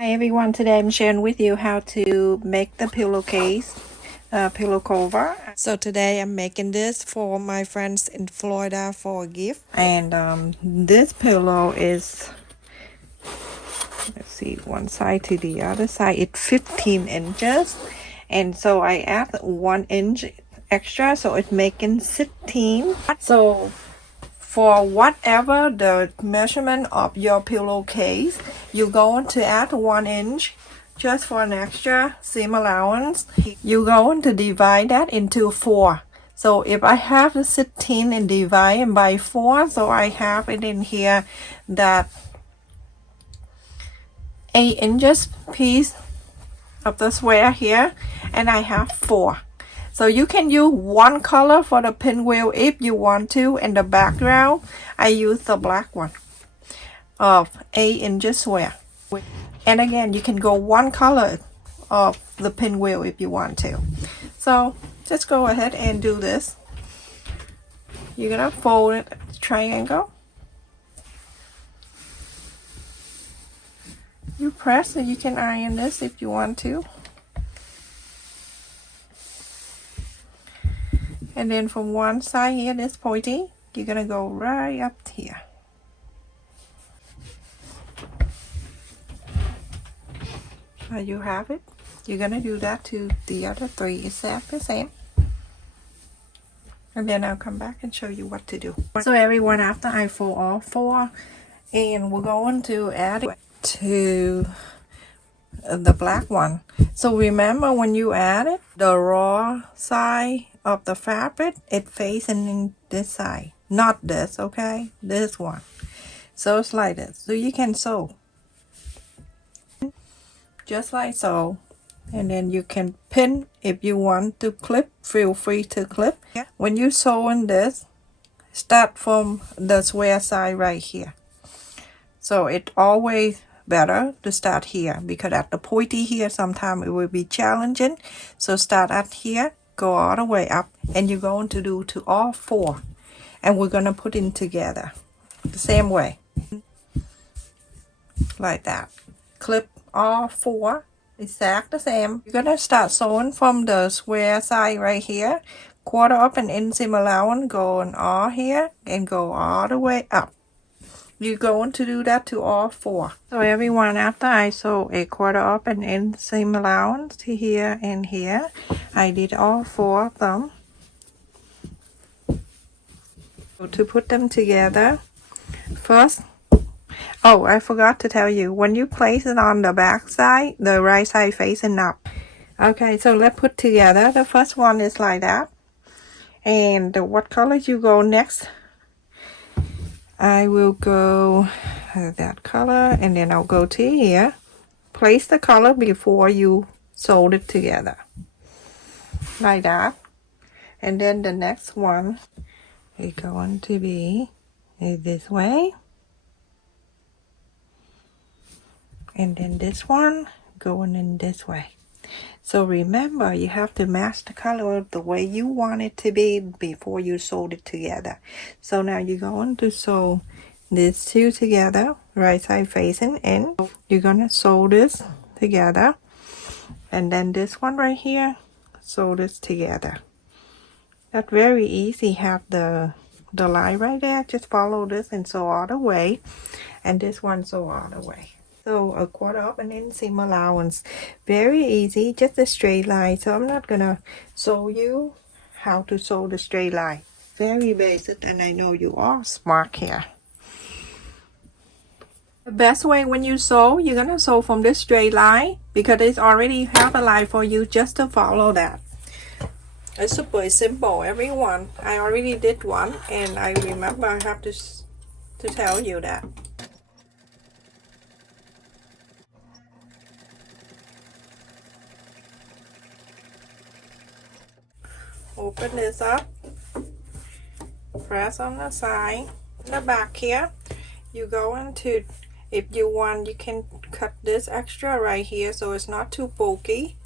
Hi everyone, today I'm sharing with you how to make the pillowcase, pillow cover. So today I'm making this for my friends in Florida for a gift. And this pillow is, let's see, one side to the other side, it's 15 inches. And so I add 1 inch extra, so it's making 16. So for whatever the measurement of your pillowcase, you're going to add 1 inch just for an extra seam allowance. You're going to divide that into 4. So if I have the 16 and divide it by 4, so I have it in here that 8 inches piece of the square here, and I have 4. So you can use one color for the pinwheel if you want to, and the background I use the black one of 8 inches square. And again, you can go one color of the pinwheel if you want to. So just go ahead and do this. You're gonna fold it triangle. You press, so you can iron this if you want to. And then from one side here, this pointy, you're gonna go right up here. So you have it. You're gonna do that to the other 3 exactly the same. And then I'll come back and show you what to do. So everyone, after I fold all 4, and we're going to add it to the black one. So remember, when you add it, the raw side of the fabric, it facing in this side, not this, okay? This one. So it's like this. So you can sew just like so, and then you can pin. If you want to clip, feel free to clip. When you sewing this, start from the square side right here. So it's always better to start here, because at the pointy here sometimes it will be challenging. So start at here, go all the way up, and you're going to do to all 4, and we're going to put in together the same way, like that. Clip all 4 exact the same. You're gonna start sewing from the square side right here, quarter up and in seam allowance, going all here and go all the way up. You're going to do that to all 4. So everyone, after I sew a quarter up and in seam allowance to here and here, I did all 4 of them. So to put them together, first, oh, I forgot to tell you, when you place it on the back side, the right side facing up. Okay, so let's put together. The first one is like that. And what color you go next? I will go that color, and then I'll go to here. Place the color before you sew it together, like that. And then the next one is going to be this way. And then this one going in this way. So remember, you have to match the color the way you want it to be before you sew it together. So now you're going to sew these 2 together, right side facing in. You're gonna sew this together, and then this one right here, sew this together. That's very easy. Have the line right there. Just follow this and sew all the way, and this one sew all the way. So a quarter up and in seam allowance. Very easy, just a straight line. So I'm not gonna show you how to sew the straight line. Very basic, and I know you are smart here. The best way when you sew, you're gonna sew from this straight line, because it's already have a line for you just to follow that. It's super simple, everyone. I already did one, and I remember I have to tell you that. Open this up, press on the side, in the back here. You go into, if you want, you can cut this extra right here so it's not too bulky.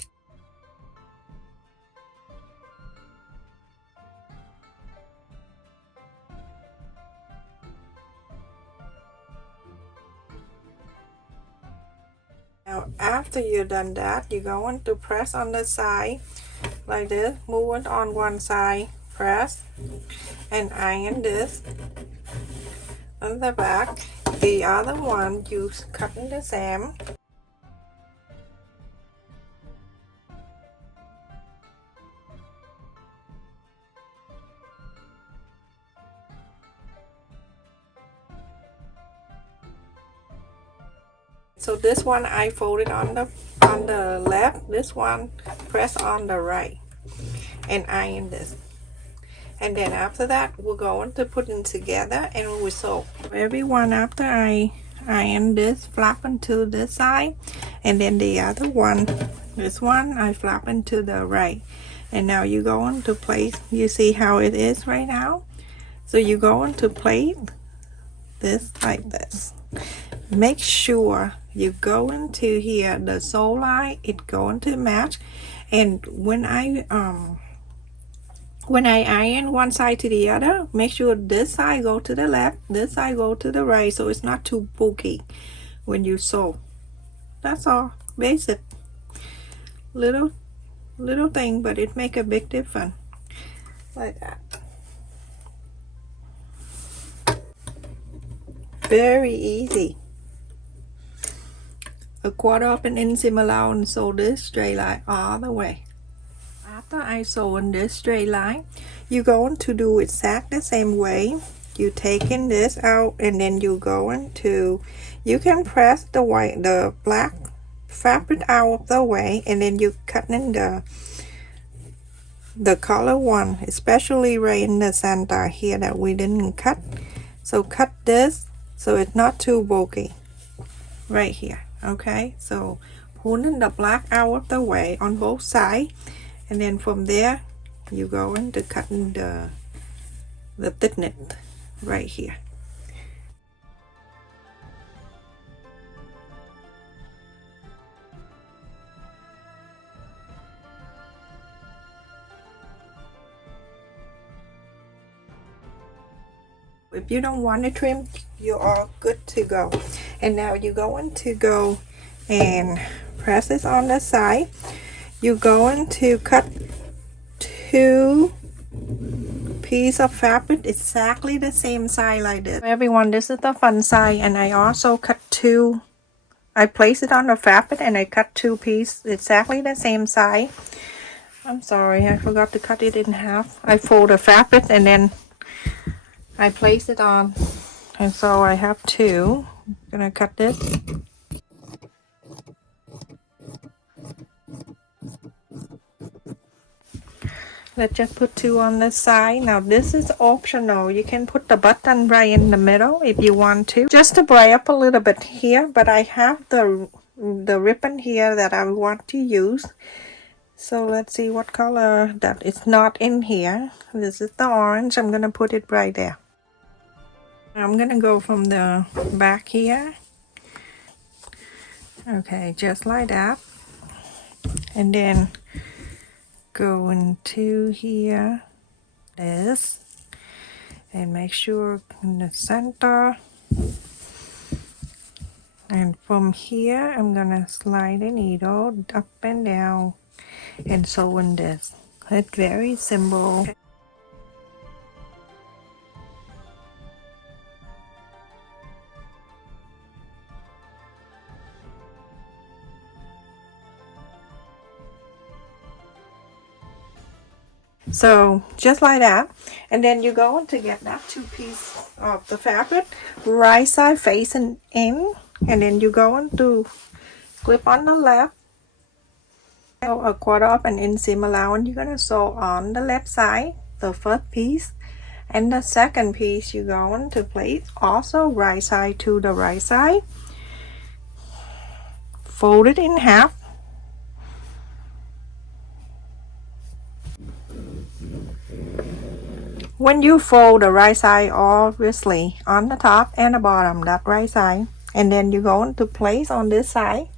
Now After you're done that, you're going to press on the side like this, move it on one side, press and iron this on the back. The other one you cut in the same. So this one I folded on the left, this one press on the right and iron this. And then after that we're going to put them together and we sew. Every one after I iron this, flap into this side, and then the other one, this one I flap into the right. And now you're going to place, you see how it is right now? So you're going to plate this like this. Make sure you go into here, the sew line, it's going to match. And when I iron one side to the other, make sure this side go to the left, this side go to the right, so it's not too bulky when you sew. That's all. Basic little thing, but it make a big difference. Like that. Very easy. A quarter of an inch seam allowance, sew this straight line all the way. After I sew in this straight line, you're going to do exactly the same way. You taking this out and then you going to, you can press the black fabric out of the way, and then you cutting the color one, especially right in the center here that we didn't cut. So cut this so it's not too bulky right here. Okay, so pulling the black out of the way on both sides, and then from there you go into cutting the thickness right here. If you don't want to trim, you're all good to go. And now you're going to go and press this on the side. You're going to cut 2 pieces of fabric exactly the same size like this. Everyone, this is the front side, and I also cut 2. I place it on the fabric and I cut 2 pieces exactly the same size. I'm sorry, I forgot to cut it in half. I fold the fabric and then I place it on, and so I have 2. I'm gonna cut this. Let's just put 2 on this side. Now this is optional. You can put the button right in the middle if you want to, just to brighten up a little bit here, but I have the ribbon here that I want to use. So let's see what color that is not in here. This is the orange. I'm gonna put it right there. I'm gonna go from the back here. Okay, just like that. And then go into here, this, and make sure in the center. And from here, I'm gonna slide the needle up and down and sew in this. It's very simple. So just like that, and then you're going to get that 2 pieces of the fabric, right side facing in, and then you're going to clip on the left. So a quarter of an inch seam allowance, you're gonna sew on the left side, the first piece, and the second piece you're going to place also right side to the right side. Fold it in half. When you fold the right side, obviously on the top and the bottom, that right side, and then you're going to place on this side.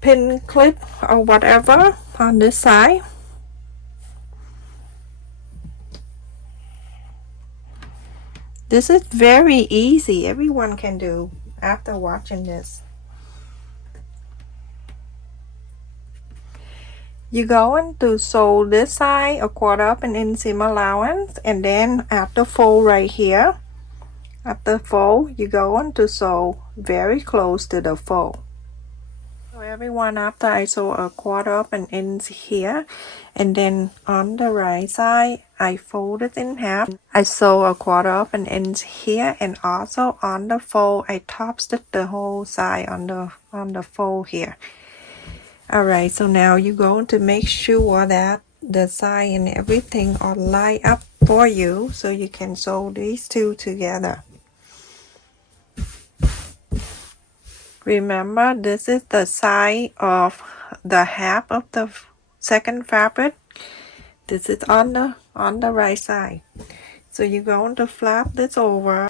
Pin clip or whatever on this side. This is very easy. Everyone can do after watching this. You're going to sew this side a 1/4 inseam allowance, and then at the fold right here, at the fold, you're going to sew very close to the fold. So everyone, after I sew a 1/4 inch here, and then on the right side, I fold it in half. I sew a 1/4 inch here, and also on the fold, I top stitch the whole side on the fold here. Alright, so now you're going to make sure that the side and everything are lined up for you so you can sew these two together. Remember, this is the side of the half of the second fabric. This is on the right side. So you're going to flap this over,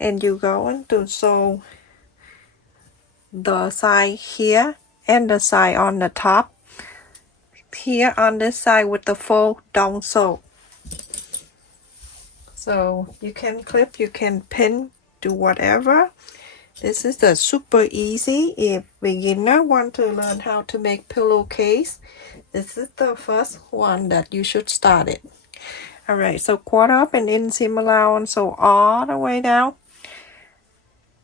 and you're going to sew the side here and the side on the top. Here on this side with the fold, don't sew. So you can clip, you can pin, do whatever. This is the super easy. If beginner want to learn how to make pillowcase, this is the first one that you should start it. Alright, so 1/4 inseam allowance, so all the way down.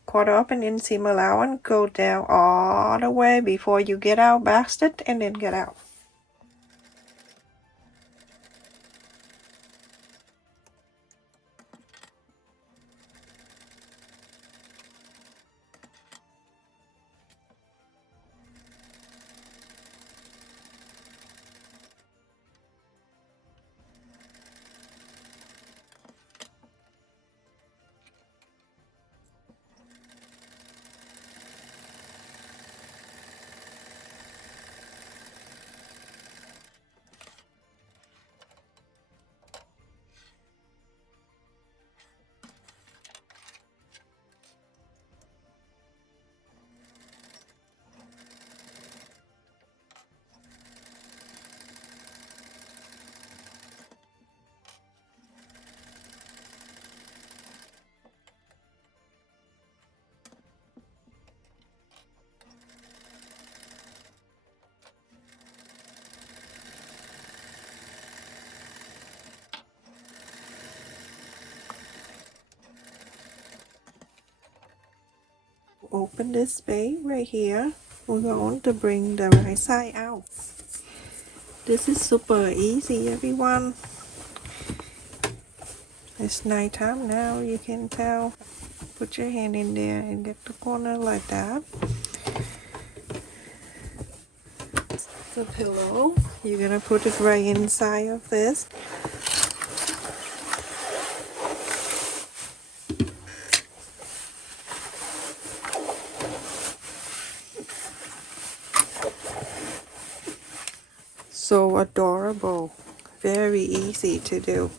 1/4 inseam allowance, go down all the way before you get out, back stitch, and then get out. Open this space right here. We're going to bring the right side out. This is super easy, everyone. It's nighttime now, you can tell. Put your hand in there and get the corner like that. The pillow, you're gonna put it right inside of this. So adorable, very easy to do.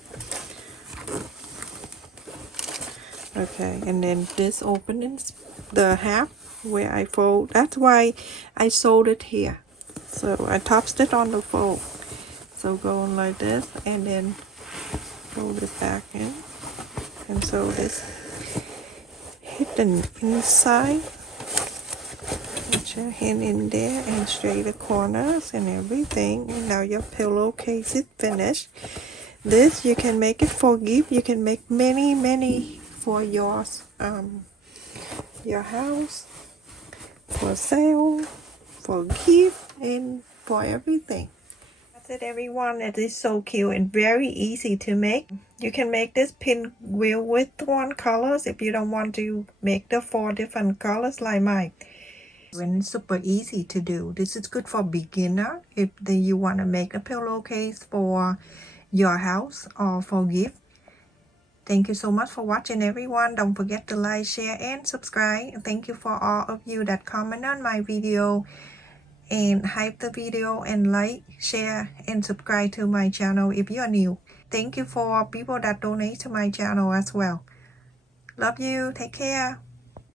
Okay, and then this openings, the half where I fold, that's why I sewed it here. So I top stitch on the fold. So going like this, and then fold it back in, and sew this hidden inside. Put your hand in there and straight the corners and everything, and now your pillowcase is finished. This you can make it for gift. You can make many for your house, for sale, for gift, and for everything. That's it, everyone. It is so cute and very easy to make. You can make this pinwheel with 1 colors if you don't want to make the 4 different colors like mine. And super easy to do. This is good for beginner if you want to make a pillowcase for your house or for gift. Thank you so much for watching, everyone. Don't forget to like, share, and subscribe. Thank you for all of you that comment on my video and hype the video, and like, share, and subscribe to my channel if you are new. Thank you for people that donate to my channel as well. Love you. Take care.